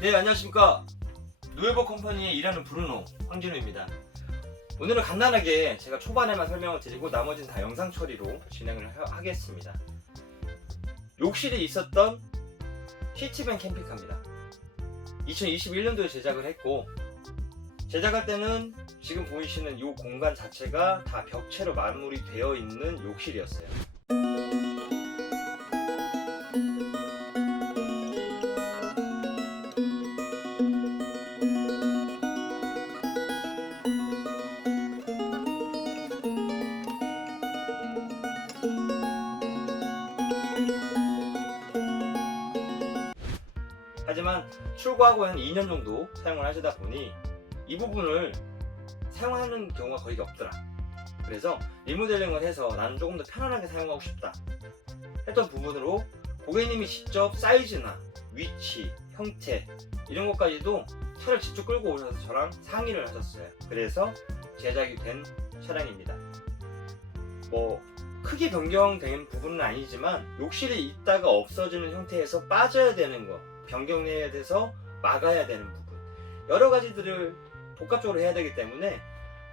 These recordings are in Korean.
네 안녕하십니까. 누에버 컴퍼니에 일하는 브루노 황진우입니다. 오늘은 간단하게 제가 초반에만 설명을 드리고 나머지는 다 영상 처리로 진행을 하- 하겠습니다. 욕실에 있었던 시티밴 캠핑카입니다. 2021년도에 제작을 했고 제작할 때는 지금 보이시는 이 공간 자체가 다 벽체로 마무리 되어 있는 욕실이었어요 하지만 출고하고 한 2년 정도 사용을 하시다 보니 이 부분을 사용하는 경우가 거의 없더라. 그래서 리모델링을 해서 나는 조금 더 편안하게 사용하고 싶다. 했던 부분으로 고객님이 직접 사이즈나 위치, 형태 이런 것까지도 차를 직접 끌고 오셔서 저랑 상의를 하셨어요. 그래서 제작이 된 차량입니다. 뭐 크게 변경된 부분은 아니지만 욕실이 있다가 없어지는 형태에서 빠져야 되는 거 변경해야 돼서 막아야 되는 부분 여러 가지들을 복합적으로 해야 되기 때문에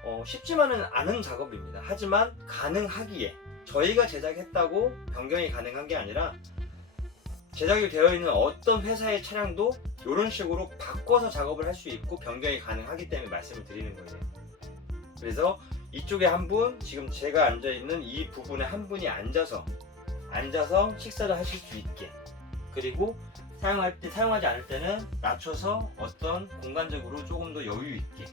어, 쉽지만은 않은 작업입니다. 하지만 가능하기에 저희가 제작했다고 변경이 가능한 게 아니라 제작이 되어 있는 어떤 회사의 차량도 이런 식으로 바꿔서 작업을 할 수 있고 변경이 가능하기 때문에 말씀을 드리는 거예요. 그래서 이쪽에 한 분, 지금 제가 앉아 있는 이 부분에 한 분이 앉아서 앉아서 식사를 하실 수 있게 그리고 사용할 때 사용하지 않을 때는 낮춰서 어떤 공간적으로 조금 더 여유 있게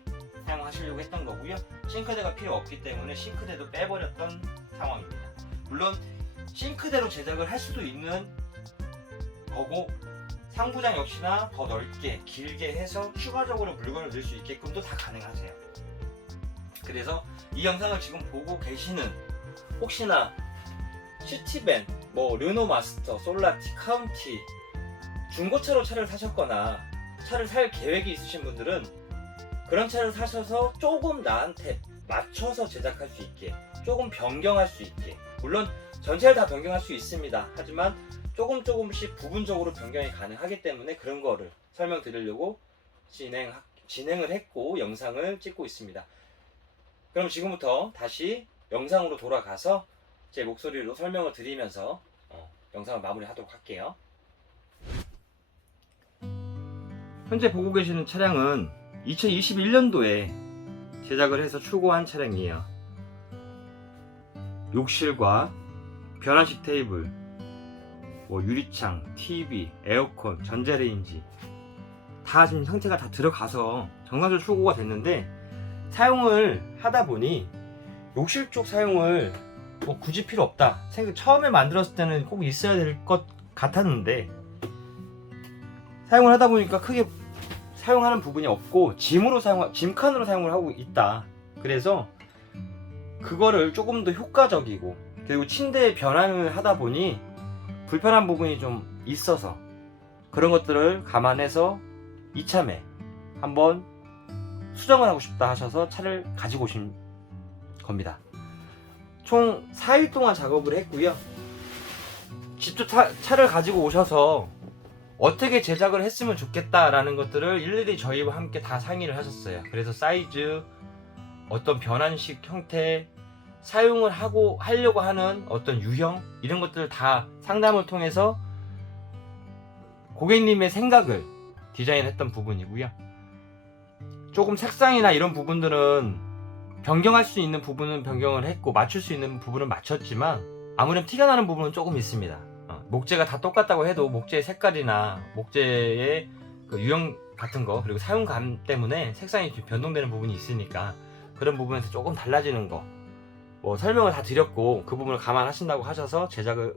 사용하시려고 했던 거고요. 싱크대가 필요 없기 때문에 싱크대도 빼버렸던 상황입니다. 물론 싱크대로 제작을 할 수도 있는 거고 상부장 역시나 더 넓게 길게 해서 추가적으로 물건을 넣을 수 있게끔도 다 가능하세요. 그래서 이 영상을 지금 보고 계시는 혹시나 시티밴, 뭐 르노 마스터, 솔라티, 카운티 중고차로 차를 사셨거나 차를 살 계획이 있으신 분들은 그런 차를 사셔서 조금 나한테 맞춰서 제작할 수 있게 조금 변경할 수 있게. 물론 전체를 다 변경할 수 있습니다. 하지만 조금 조금씩 부분적으로 변경이 가능하기 때문에 그런 거를 설명드리려고 진행, 진행을 했고 영상을 찍고 있습니다. 그럼 지금부터 다시 영상으로 돌아가서 제 목소리로 설명을 드리면서 어, 영상을 마무리하도록 할게요 현재 보고 계시는 차량은 2021년도에 제작을 해서 출고한 차량이에요. 욕실과 변환식 테이블, 뭐 유리창, TV, 에어컨, 전자레인지 다 지금 상태가 다 들어가서 정상적으로 출고가 됐는데 사용을 하다 보니 욕실 쪽 사용을 뭐 굳이 필요 없다. 생각 처음에 만들었을 때는 꼭 있어야 될 것 같았는데 사용을 하다 보니까 크게 사용하는 부분이 없고 짐으로 사용 짐칸으로 사용을 하고 있다. 그래서 그거를 조금 더 효과적이고 그리고 침대 변환을 하다 보니 불편한 부분이 좀 있어서 그런 것들을 감안해서 이참에 한번 수정을 하고 싶다 하셔서 차를 가지고 오신 겁니다. 총 4일 동안 작업을 했고요. 직접 차, 차를 가지고 오셔서 어떻게 제작을 했으면 좋겠다라는 것들을 일일이 저희와 함께 다 상의를 하셨어요. 그래서 사이즈, 어떤 변환식 형태, 사용을 하고 하려고 하는 어떤 유형 이런 것들을 다 상담을 통해서 고객님의 생각을 디자인했던 부분이고요. 조금 색상이나 이런 부분들은 변경할 수 있는 부분은 변경을 했고 맞출 수 있는 부분은 맞췄지만 아무래도 티가 나는 부분은 조금 있습니다. 어, 목재가 다 똑같다고 해도 목재의 색깔이나 목재의 그 유형 같은 거 그리고 사용감 때문에 색상이 좀 변동되는 부분이 있으니까 그런 부분에서 조금 달라지는 거 뭐 설명을 다 드렸고 그 부분을 감안하신다고 하셔서 제작을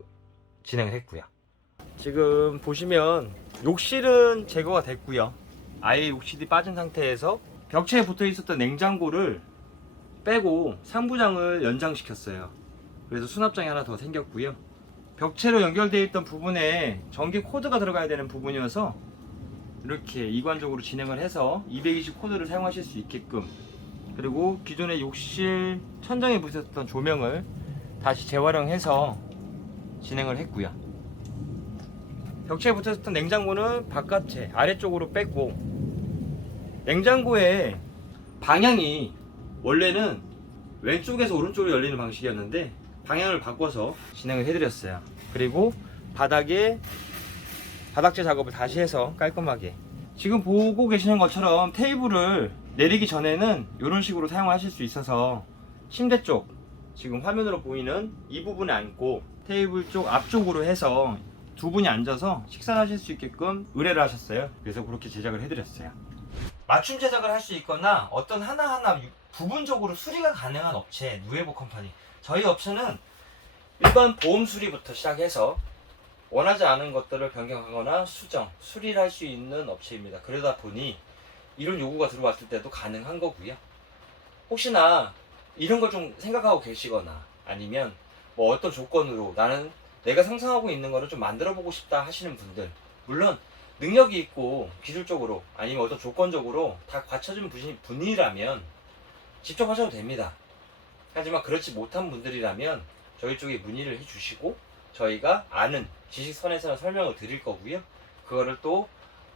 진행을 했고요. 지금 보시면 욕실은 제거가 됐고요. 아예 욕실이 빠진 상태에서 벽체에 붙어 있었던 냉장고를 빼고 상부장을 연장시켰어요. 그래서 수납장이 하나 더 생겼고요. 벽체로 연결되어 있던 부분에 전기 코드가 들어가야 되는 부분이어서 이렇게 이관적으로 진행을 해서 220 코드를 사용하실 수 있게끔 그리고 기존의 욕실 천장에 붙였던 조명을 다시 재활용해서 진행을 했고요. 벽체에 붙어있던 냉장고는 바깥에 아래쪽으로 뺐고 냉장고의 방향이 원래는 왼쪽에서 오른쪽으로 열리는 방식이었는데 방향을 바꿔서 진행을 해드렸어요. 그리고 바닥에 바닥재 작업을 다시 해서 깔끔하게 지금 보고 계시는 것처럼 테이블을 내리기 전에는 이런 식으로 사용하실 수 있어서 침대 쪽 지금 화면으로 보이는 이 부분에 앉고 테이블 쪽 앞쪽으로 해서 두 분이 앉아서 식사를 하실 수 있게끔 의뢰를 하셨어요. 그래서 그렇게 제작을 해드렸어요. 맞춤 제작을 할 수 있거나 어떤 하나하나 유- 부분적으로 수리가 가능한 업체 누에보 컴퍼니 저희 업체는 일반 보험 수리부터 시작해서 원하지 않은 것들을 변경하거나 수정, 수리를 할 수 있는 업체입니다. 그러다 보니 이런 요구가 들어왔을 때도 가능한 거고요. 혹시나 이런 걸 좀 생각하고 계시거나 아니면 뭐 어떤 조건으로 나는 내가 상상하고 있는 거를 좀 만들어 보고 싶다 하시는 분들 물론 능력이 있고 기술적으로 아니면 어떤 조건적으로 다 갖춰진 분이- 분이라면 직접 하셔도 됩니다. 하지만 그렇지 못한 분들이라면 저희 쪽에 문의를 해주시고 저희가 아는 지식선에서 설명을 드릴 거고요. 그거를 또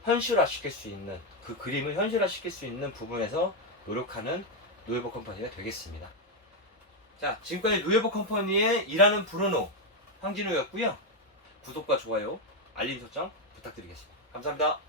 현실화 시킬 수 있는 그 그림을 현실화 시킬 수 있는 부분에서 노력하는 누에버 컴퍼니가 되겠습니다. 자, 지금까지 누에버 컴퍼니의 일하는 브루노 황진우였고요. 구독과 좋아요, 알림 설정 부탁드리겠습니다. 감사합니다.